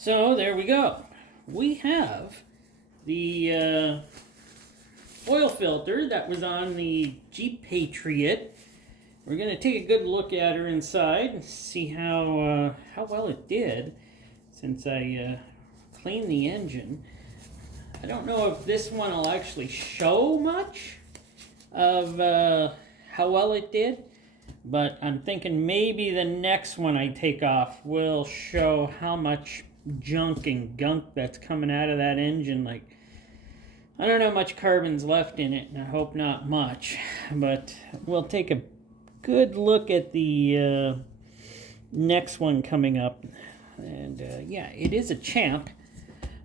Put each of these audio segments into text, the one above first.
So there we go. We have the oil filter that was on the Jeep Patriot. We're going to take a good look at her inside and see how well it did since I cleaned the engine. I don't know if this one will actually show much of how well it did, but I'm thinking maybe the next one I take off will show how much junk and gunk that's coming out of that engine. Like, I don't know how much carbon's left in it, and I hope not much, but we'll take a good look at the next one coming up. And yeah, it is a Champ,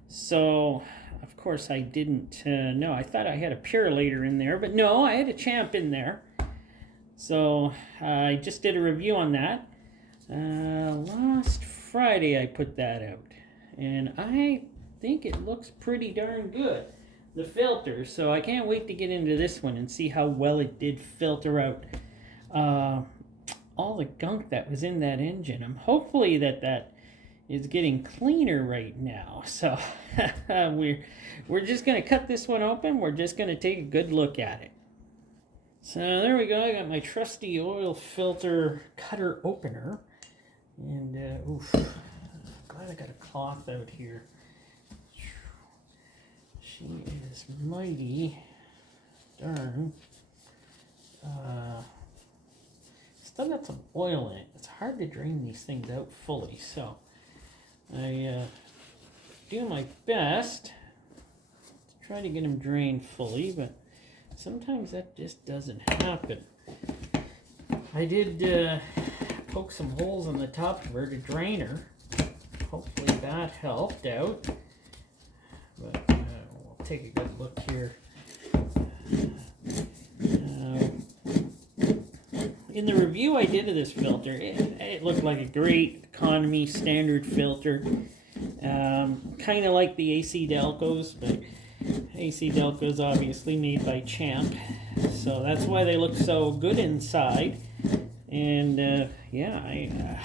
so of course I didn't know. I thought I had a Purolator in there, but no, I had a Champ in there. So I just did a review on that. Last Friday I put that out, and I think it looks pretty darn good, the filter. So I can't wait to get into this one and see how well it did filter out all the gunk that was in that engine. I'm hopefully that is getting cleaner right now. So we're just going to cut this one open. We're just going to take a good look at it. So there we go. I got my trusty oil filter cutter opener. And oof, glad I got a cloth out here. She is mighty darn. Still got some oil in it. It's hard to drain these things out fully, so I do my best to try to get them drained fully, but sometimes that just doesn't happen. I did poke some holes in the top of her to drain her. Hopefully that helped out. But we'll take a good look here. In the review I did of this filter, it looked like a great economy standard filter. Kind of like the AC Delcos, but AC Delcos obviously made by Champ. So that's why they look so good inside. And yeah,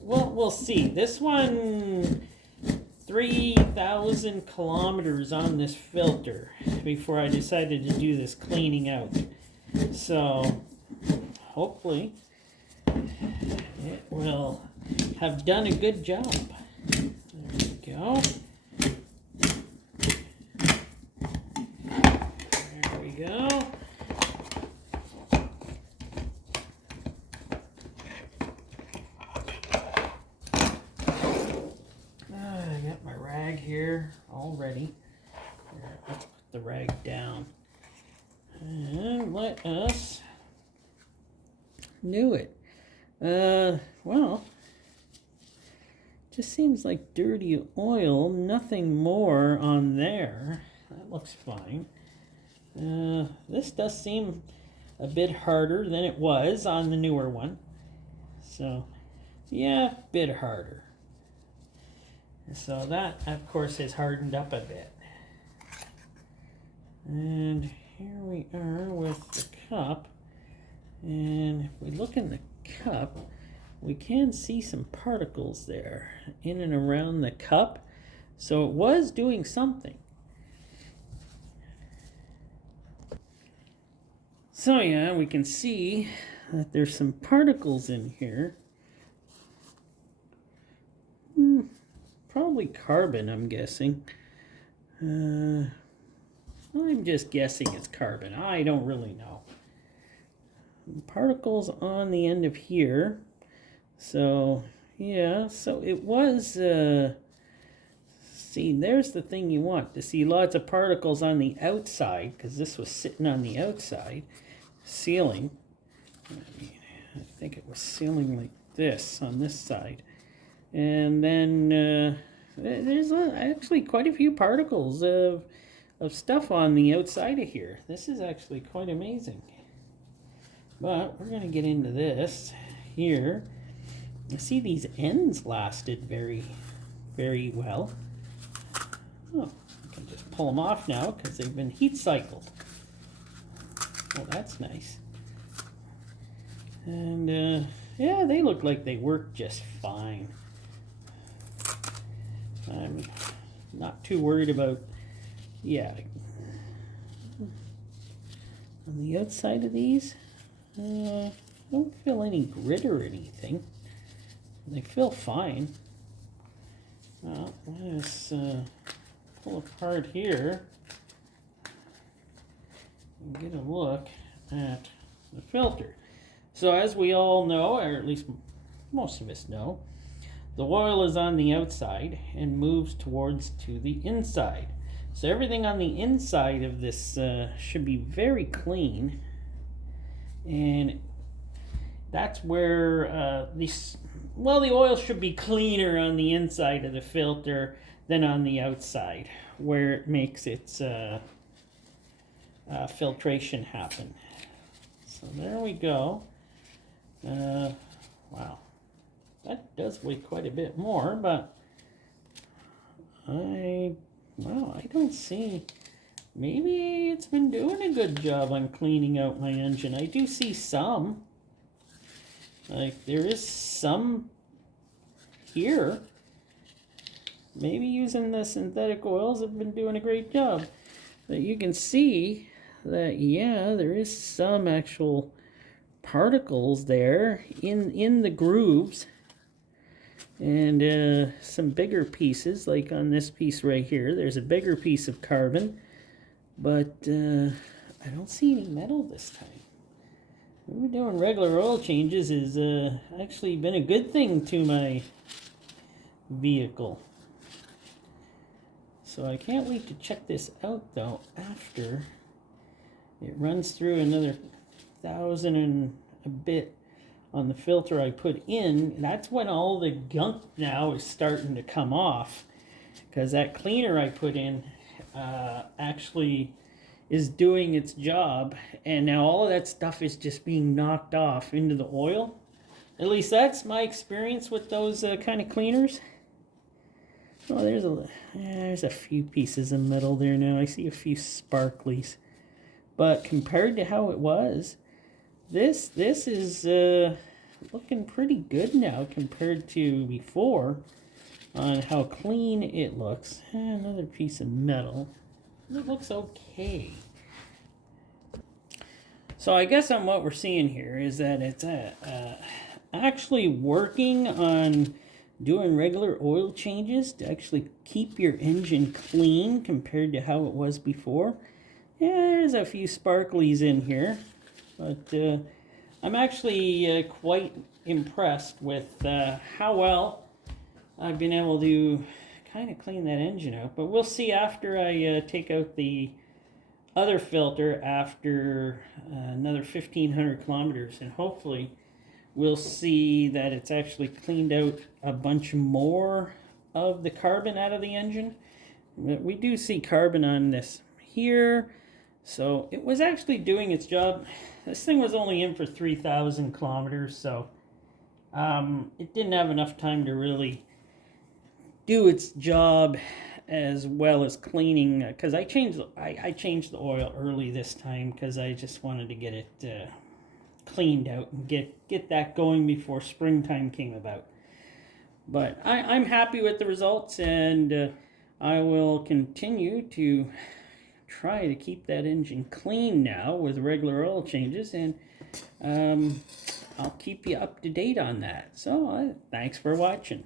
we'll see. This one, 3,000 kilometers on this filter before I decided to do this cleaning out. So hopefully it will have done a good job. There we go. There we go. I got my rag here all ready. Let's put the rag down. And let us do it. Well, just seems like dirty oil, nothing more on there. That looks fine. This does seem a bit harder than it was on the newer one. So, yeah, a bit harder. So that, of course, has hardened up a bit. And here we are with the cup, and if we look in the cup, we can see some particles there in and around the cup, so it was doing something. So yeah, we can see that there's some particles in here. Probably carbon, I'm guessing. I'm just guessing it's carbon. I don't really know. Particles on the end of here. So, yeah. So it was, see, there's the thing you want. To see lots of particles on the outside, because this was sitting on the outside, sealing. I think it was sealing like this on this side. And then there's actually quite a few particles of stuff on the outside of here. This is actually quite amazing. But we're going to get into this here. I see these ends lasted very, very well. Oh, I can just pull them off now because they've been heat cycled. Well, that's nice. And yeah, they look like they work just fine. I'm not too worried about, yeah. On the outside of these, I don't feel any grit or anything. They feel fine. Let's pull apart here and get a look at the filter. So as we all know, or at least most of us know, the oil is on the outside and moves towards to the inside. So everything on the inside of this should be very clean, and that's where the oil should be cleaner on the inside of the filter than on the outside, where it makes its filtration happen. So there we go. Wow, that does weigh quite a bit more, but I don't see. Maybe it's been doing a good job on cleaning out my engine. I do see some. Like, there is some here. Maybe using the synthetic oils have been doing a great job. But you can see that, yeah, there is some actual particles there in the grooves. And some bigger pieces, like on this piece right here. There's a bigger piece of carbon. But I don't see any metal this time. Maybe doing regular oil changes has actually been a good thing to my vehicle. So I can't wait to check this out, though, after it runs through another 1,000 and a bit on the filter I put in. That's when all the gunk now is starting to come off, because that cleaner I put in actually is doing its job, and now all of that stuff is just being knocked off into the oil. At least that's my experience with those kind of cleaners. Oh, there's a few pieces of metal there now. I see a few sparklies, but compared to how it was, this is looking pretty good now compared to before on how clean it looks. Another piece of metal. It looks okay. So I guess on what we're seeing here is that it's actually working on doing regular oil changes to actually keep your engine clean compared to how it was before. Yeah, there's a few sparklies in here, but I'm actually quite impressed with how well I've been able to kind of clean that engine out. But we'll see after I take out the other filter after another 1,500 kilometers, and hopefully we'll see that it's actually cleaned out a bunch more of the carbon out of the engine. We do see carbon on this here, so it was actually doing its job. This thing was only in for 3,000 kilometers, so it didn't have enough time to really do its job as well as cleaning, because I changed the oil early this time because I just wanted to get it cleaned out and get that going before springtime came about. But I'm happy with the results, and I will continue to try to keep that engine clean now with regular oil changes, and I'll keep you up to date on that. So thanks for watching.